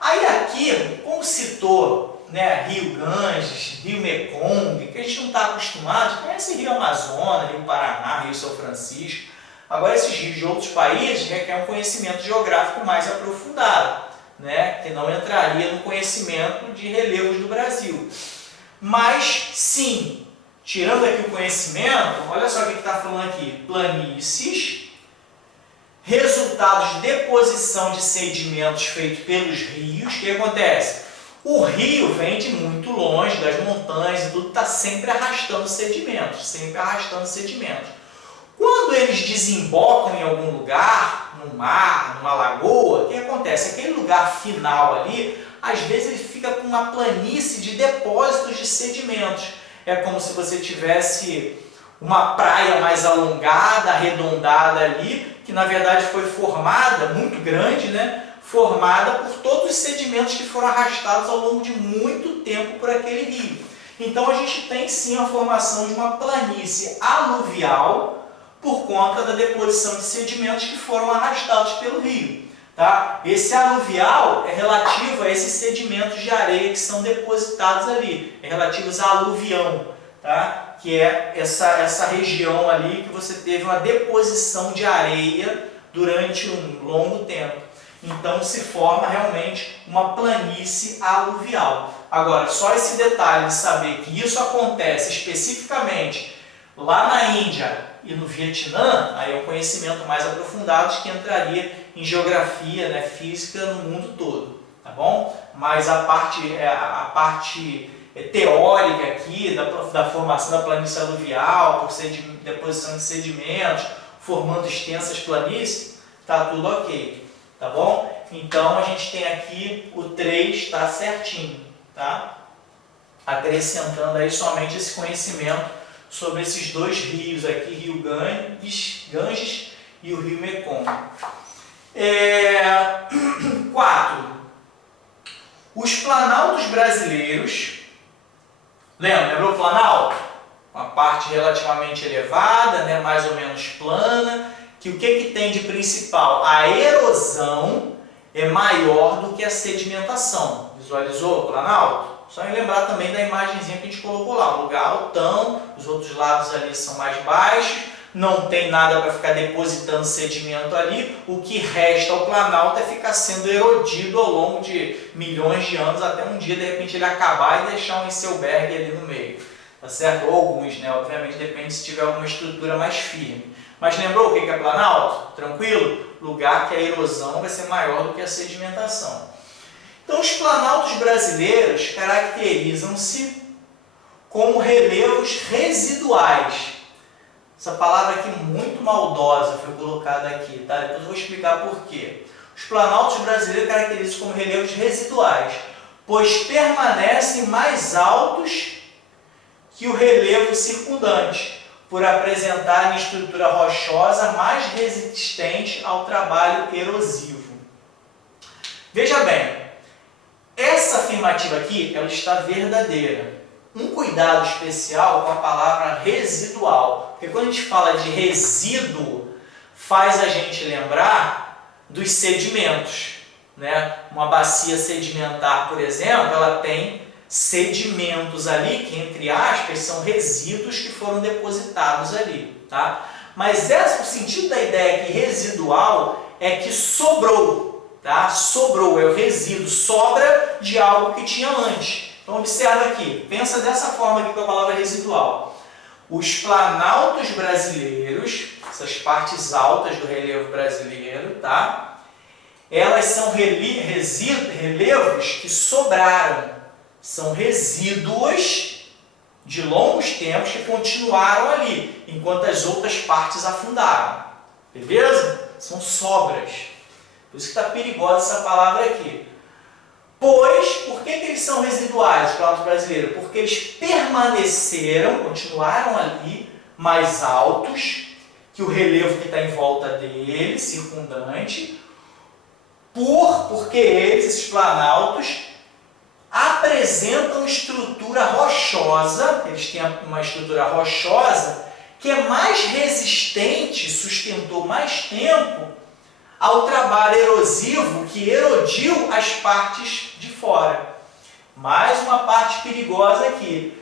Aí aqui, como citou, né, Rio Ganges, Rio Mekong, que a gente não está acostumado, conhece Rio Amazonas, Rio Paraná, Rio São Francisco. Agora esses rios de outros países requerem um conhecimento geográfico mais aprofundado, né, que não entraria no conhecimento de relevos do Brasil. Mas sim, tirando aqui o conhecimento, olha só o que está falando aqui, planícies, resultados de deposição de sedimentos feitos pelos rios. O que acontece? O rio vem de muito longe, das montanhas e tudo, está sempre arrastando sedimentos, sempre arrastando sedimentos. Quando eles desembocam em algum lugar, no mar, numa lagoa, o que acontece? Aquele lugar final ali, às vezes ele fica com uma planície de depósitos de sedimentos. É como se você tivesse uma praia mais alongada, arredondada ali, que na verdade foi formada, muito grande, né? Formada por todos os sedimentos que foram arrastados ao longo de muito tempo por aquele rio. Então a gente tem sim a formação de uma planície aluvial por conta da deposição de sedimentos que foram arrastados pelo rio. Tá? Esse aluvial é relativo a esses sedimentos de areia que são depositados ali, é relativo a aluvião, tá? Que é essa região ali que você teve uma deposição de areia durante um longo tempo. Então se forma realmente uma planície aluvial. Agora, só esse detalhe de saber que isso acontece especificamente lá na Índia e no Vietnã, aí é um conhecimento mais aprofundado que entraria em geografia, né, física no mundo todo, tá bom? Mas a parte teórica aqui da formação da planície aluvial, por deposição de sedimentos, formando extensas planícies, tá tudo ok, tá bom? Então a gente tem aqui o 3, tá certinho, tá? Acrescentando aí somente esse conhecimento sobre esses dois rios aqui, Rio Ganges e o Rio Mekong. 4. Os planaltos brasileiros, lembrou o planalto? Uma parte relativamente elevada, né, mais ou menos plana, que o que tem de principal? A erosão é maior do que a sedimentação. Visualizou o planalto? Só em lembrar também da imagenzinha que a gente colocou lá. O lugar altão, os outros lados ali são mais baixos, não tem nada para ficar depositando sedimento ali. O que resta ao planalto é ficar sendo erodido ao longo de milhões de anos, até um dia, de repente, ele acabar e deixar um iceberg ali no meio. Tá certo? Ou alguns, né? Obviamente, depende se tiver alguma estrutura mais firme. Mas lembrou o que é planalto? Tranquilo? Lugar que a erosão vai ser maior do que a sedimentação. Então, os planaltos brasileiros caracterizam-se como relevos residuais. Essa palavra aqui muito maldosa foi colocada aqui, tá? Depois eu vou explicar por quê. Os planaltos brasileiros caracterizam-se como relevos residuais, pois permanecem mais altos que o relevo circundante, por apresentarem estrutura rochosa mais resistente ao trabalho erosivo. Veja bem, essa afirmativa aqui, ela está verdadeira. Um cuidado especial com a palavra residual, porque quando a gente fala de resíduo, faz a gente lembrar dos sedimentos, né? Uma bacia sedimentar, por exemplo, ela tem sedimentos ali, que entre aspas são resíduos que foram depositados ali, tá? Mas o sentido da ideia aqui residual é que sobrou, tá? Sobrou, é o resíduo, sobra de algo que tinha antes. Então observa aqui, pensa dessa forma aqui com a palavra residual. Os planaltos brasileiros, essas partes altas do relevo brasileiro, tá? Elas são relevos que sobraram. São resíduos de longos tempos que continuaram ali, enquanto as outras partes afundaram. Beleza? São sobras. Por isso que está perigosa essa palavra aqui. Pois, por que eles são residuais, os planaltos brasileiros? Porque eles permaneceram, continuaram ali, mais altos que o relevo que está em volta dele, circundante, porque eles, esses planaltos, apresentam estrutura rochosa, eles têm uma estrutura rochosa que é mais resistente, sustentou mais tempo ao trabalho erosivo que erodiu as partes de fora. Mais uma parte perigosa aqui.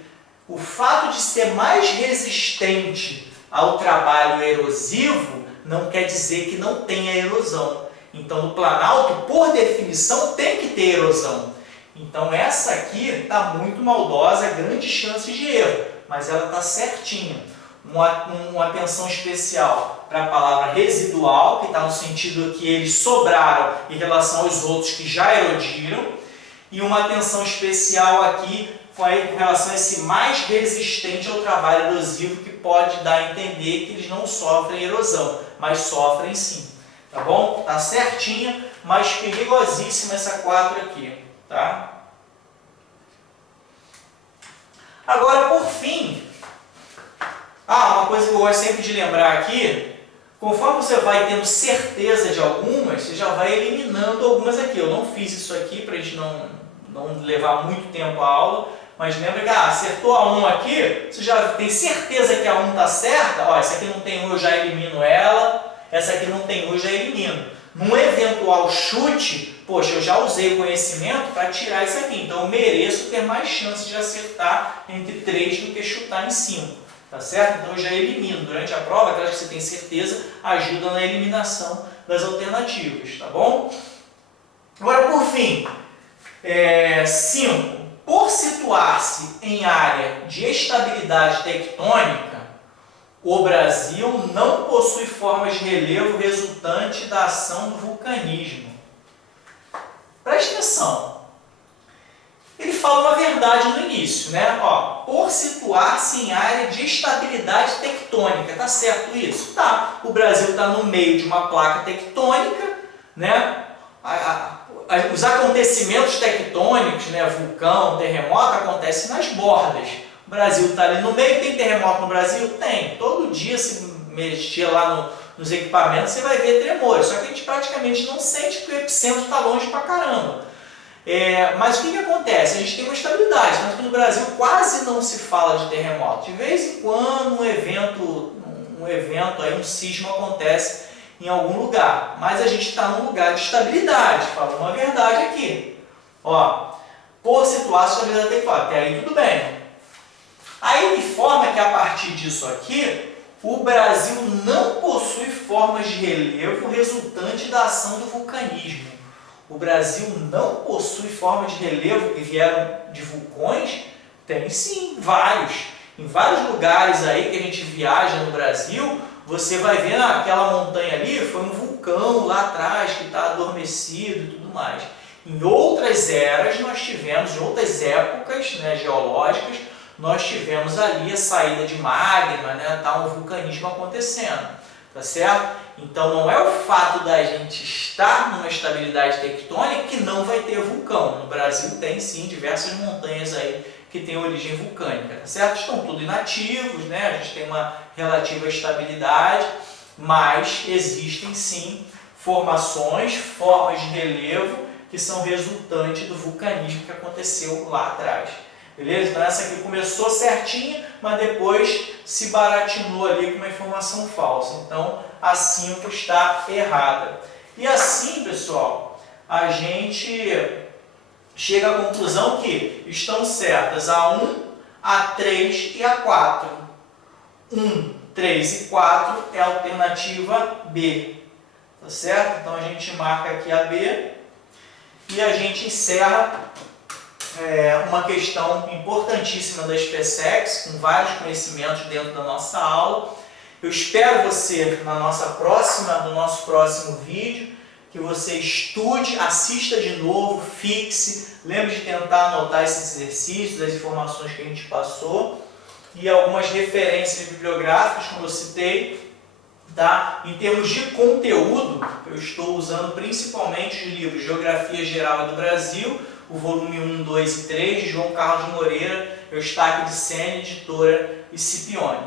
O fato de ser mais resistente ao trabalho erosivo não quer dizer que não tenha erosão. Então, o planalto, por definição, tem que ter erosão. Então essa aqui está muito maldosa, grande chance de erro, mas ela está certinha. Uma atenção especial para a palavra residual, que está no sentido que eles sobraram em relação aos outros que já erodiram, e uma atenção especial aqui com relação a esse mais resistente ao trabalho erosivo, que pode dar a entender que eles não sofrem erosão, mas sofrem sim. Tá bom? Tá certinha, mas perigosíssima essa 4 aqui. Tá? Agora, por fim, uma coisa que eu gosto sempre de lembrar aqui, conforme você vai tendo certeza de algumas, você já vai eliminando algumas aqui. Eu não fiz isso aqui para a gente não levar muito tempo a aula, mas lembra que acertou a 1 aqui, você já tem certeza que a 1 está certa, essa aqui não tem 1, eu já elimino ela, essa aqui não tem 1, eu já elimino. Num eventual chute, poxa, eu já usei o conhecimento para tirar isso aqui, então eu mereço ter mais chance de acertar entre 3 do que chutar em 5, tá certo? Então eu já elimino. Durante a prova, aquelas que você tem certeza, ajuda na eliminação das alternativas, tá bom? Agora, por fim, 5. Por situar-se em área de estabilidade tectônica, o Brasil não possui formas de relevo resultante da ação do vulcanismo. Preste atenção. Ele fala uma verdade no início, né? Por situar-se em área de estabilidade tectônica. Tá certo isso? Tá. O Brasil está no meio de uma placa tectônica, né? Os acontecimentos tectônicos, né? Vulcão, terremoto, acontecem nas bordas. O Brasil está ali no meio. Tem terremoto no Brasil? Tem. Todo dia, se mexer lá nos equipamentos, você vai ver tremores. Só que a gente praticamente não sente porque o epicentro está longe pra caramba. Mas o que acontece? A gente tem uma estabilidade. Tanto que no Brasil quase não se fala de terremoto. De vez em quando um evento, aí, um sismo acontece em algum lugar, mas a gente está num lugar de estabilidade, falando uma verdade aqui. Ó, por situar-se estabilidade tectônica, até aí tudo bem. Aí informa que a partir disso aqui, o Brasil não possui formas de relevo resultante da ação do vulcanismo. O Brasil não possui formas de relevo que vieram de vulcões? Tem sim, vários. Em vários lugares aí que a gente viaja no Brasil, você vai ver aquela montanha ali, foi um vulcão lá atrás que está adormecido e tudo mais. Em outras eras nós tivemos, em outras épocas, né, geológicas, nós tivemos ali a saída de magma, né, tá um vulcanismo acontecendo, tá certo? Então não é o fato da gente estar numa estabilidade tectônica que não vai ter vulcão. No Brasil tem sim diversas montanhas aí que têm origem vulcânica, tá certo? Estão tudo inativos, né? A gente tem uma relativa estabilidade, mas existem sim formações, formas de relevo que são resultantes do vulcanismo que aconteceu lá atrás. Beleza? Então essa aqui começou certinha, mas depois se baratinou ali com uma informação falsa. Então a 5 está errada. E assim, pessoal, a gente chega à conclusão que estão certas a 1, a 3 e a 4. 1, 3 e 4 é a alternativa B. Tá certo? Então a gente marca aqui a B e a gente encerra uma questão importantíssima da SpaceX, com vários conhecimentos dentro da nossa aula. Eu espero você no nosso próximo vídeo, que você estude, assista de novo, fixe, lembre de tentar anotar esses exercícios, as informações que a gente passou e algumas referências bibliográficas, como eu citei. Tá? Em termos de conteúdo, eu estou usando principalmente os livros Geografia Geral do Brasil, o volume 1, 2 e 3, de João Carlos Moreira, Eustáquio de Sena, editora e Scipione.